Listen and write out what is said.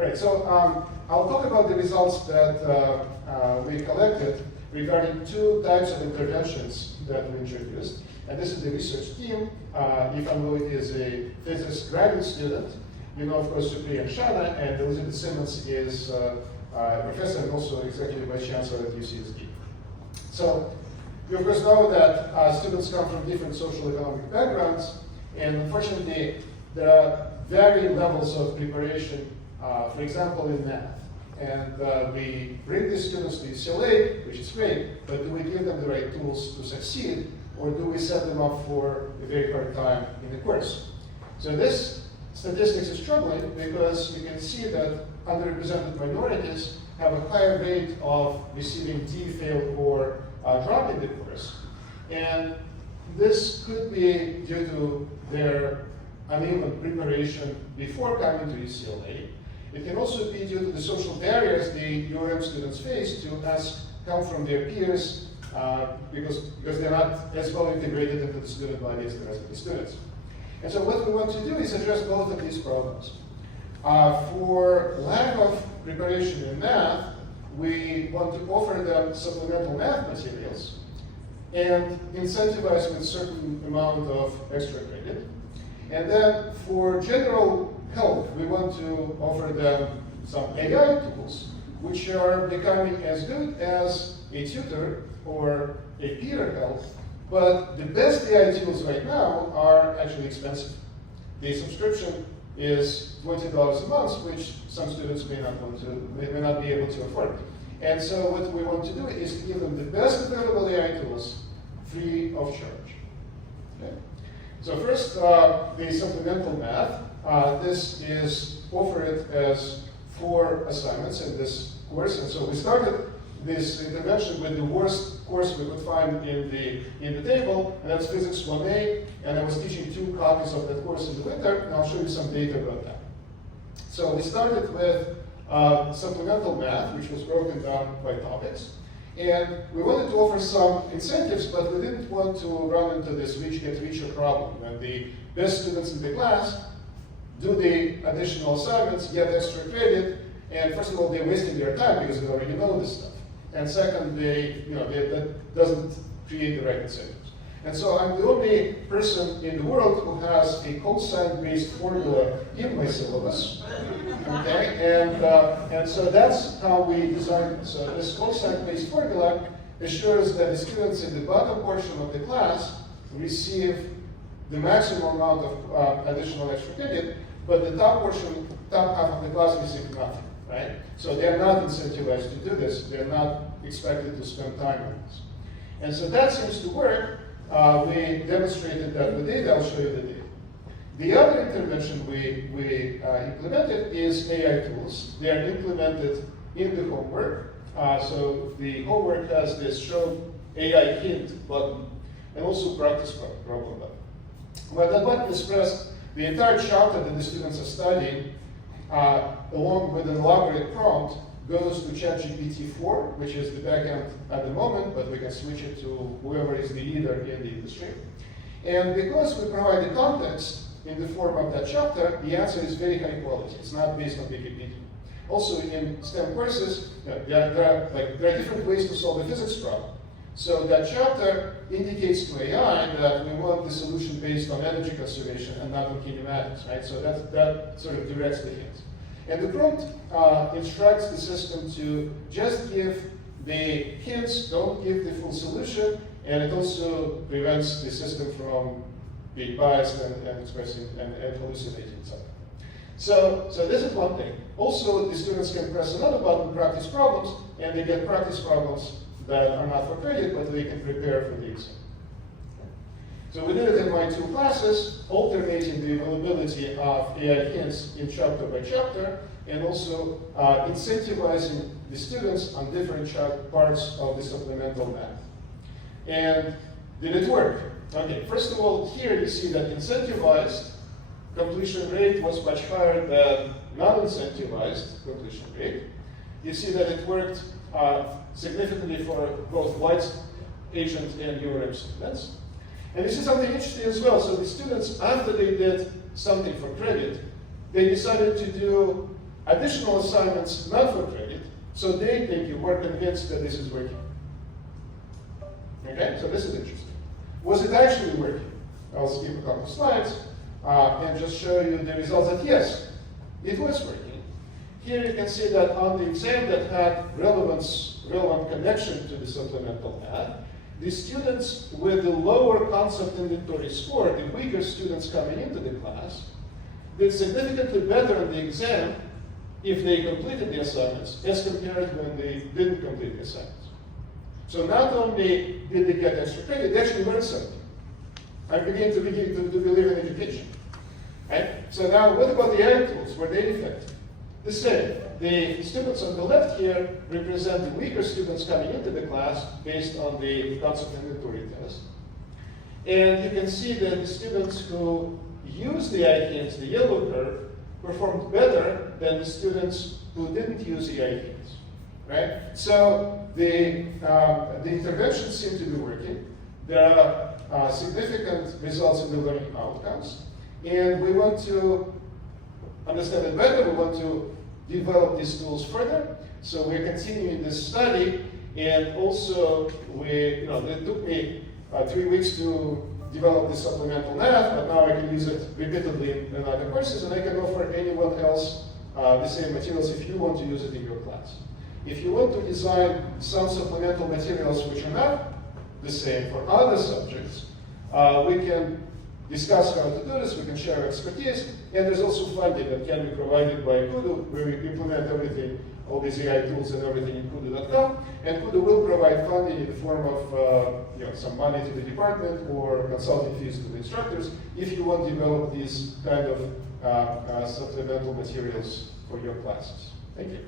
All right, so I'll talk about the results that we collected regarding two types of interventions that we introduced. And this is the research team. Ethan Lloyd is a physics graduate student. You know, of course, Supriya and Shana, and Elizabeth Simmons is a professor and also executive vice chancellor at UCSD. So you, of course, know that students come from different social economic backgrounds, and unfortunately, there are varying levels of preparation, for example, in math. And we bring these students to UCLA, which is great, but do we give them the right tools to succeed, or do we set them up for a very hard time in the course? So this statistics is troubling because you can see that underrepresented minorities have a higher rate of receiving D, fail, or dropping the course. And this could be due to their uneven preparation before coming to UCLA. It can also be due to the social barriers the UM students face to come from their peers because they're not as well integrated into the student body as the rest of the students. And so what we want to do is address both of these problems. For lack of preparation in math, we want to offer them supplemental math materials and incentivize with a certain amount of extra credit. And then for general help, we want to offer them some AI tools, which are becoming as good as a tutor or a peer help. But the best AI tools right now are actually expensive. The subscription is $20 a month, which some students may not be able to afford. And so what we want to do is to give them the best available AI tools free of charge. Okay? So first, the supplemental math. This is offered as 4 assignments in this course. And so we started this intervention with the worst course we could find in the table, and that's Physics 1A. And I was teaching 2 copies of that course in the winter, and I'll show you some data about that. So we started with supplemental math, which was broken down by topics. And we wanted to offer some incentives, but we didn't want to run into this rich get richer problem. And the best students in the class do the additional assignments, get extra credit, and first of all, they're wasting their time because they already know this stuff. And second, that doesn't create the right incentives. And so I'm the only person in the world who has a cosine-based formula in my syllabus. Okay, and so that's how we designed it. So this cosine-based formula assures that the students in the bottom portion of the class receive the maximum amount of additional extra credit, but the top half of the class receive nothing, right? So they're not incentivized to do this. They're not expected to spend time on this. And so that seems to work. We demonstrated that with data. I'll show you the data. The other intervention we implemented is AI tools. They are implemented in the homework. So the homework has this show AI hint button and also practice problem button. When that button is pressed, the entire chapter that the students are studying, along with an elaborate prompt, goes to ChatGPT-4, which is the backend at the moment, but we can switch it to whoever is the leader in the industry. And because we provide the context in the form of that chapter, the answer is very high quality. It's not based on Wikipedia. Also, in STEM courses, there are different ways to solve a physics problem. So that chapter indicates to AI that we want the solution based on energy conservation and not on kinematics, right? So that sort of directs the hints. And the prompt instructs the system to just give the hints, don't give the full solution, and it also prevents the system from being biased and expressing and hallucinating something. So this is one thing. Also, the students can press another button, practice problems, and they get practice problems that are not for credit, but they can prepare for the exam. So we did it in my 2 classes, alternating the availability of AI hints in chapter by chapter, and also incentivizing the students on different parts of the supplemental math. And did it work? Okay, first of all, here you see that incentivized completion rate was much higher than non-incentivized completion rate. You see that it worked significantly for both white Asian and URM students. And this is something interesting as well. So the students, after they did something for credit, they decided to do additional assignments not for credit, so they think you were convinced that this is working. Okay, so this is interesting. Was it actually working? I'll skip a couple of slides and just show you the results that yes, it was working. Here you can see that on the exam that had relevant connection to the supplemental math, the students with the lower concept inventory score, the weaker students coming into the class, did significantly better on the exam if they completed the assignments as compared when they didn't complete the assignments. So not only did they get extra credit, they actually learned something. I begin to believe in education. Right? So now what about the AI tools? Were they effective? The same. The students on the left here represent the weaker students coming into the class based on the concept inventory test. And you can see that the students who used the IHINs, the yellow curve, performed better than the students who didn't use the IHINs. Right? So the interventions seem to be working. There are significant results in the learning outcomes. And we want to understand it better. We want to develop these tools further. So we're continuing this study. And also, it took me 3 weeks to develop this supplemental math, but now I can use it repeatedly in other courses, and I can offer anyone else the same materials if you want to use it in your class. If you want to design some supplemental materials which are not the same for other subjects, we can discuss how to do this, we can share expertise, and there's also funding that can be provided by Kudu, where we implement everything, all these AI tools and everything in kudu.com, and Kudu will provide funding in the form of some money to the department or consulting fees to the instructors if you want to develop these kind of supplemental materials for your classes. Thank you.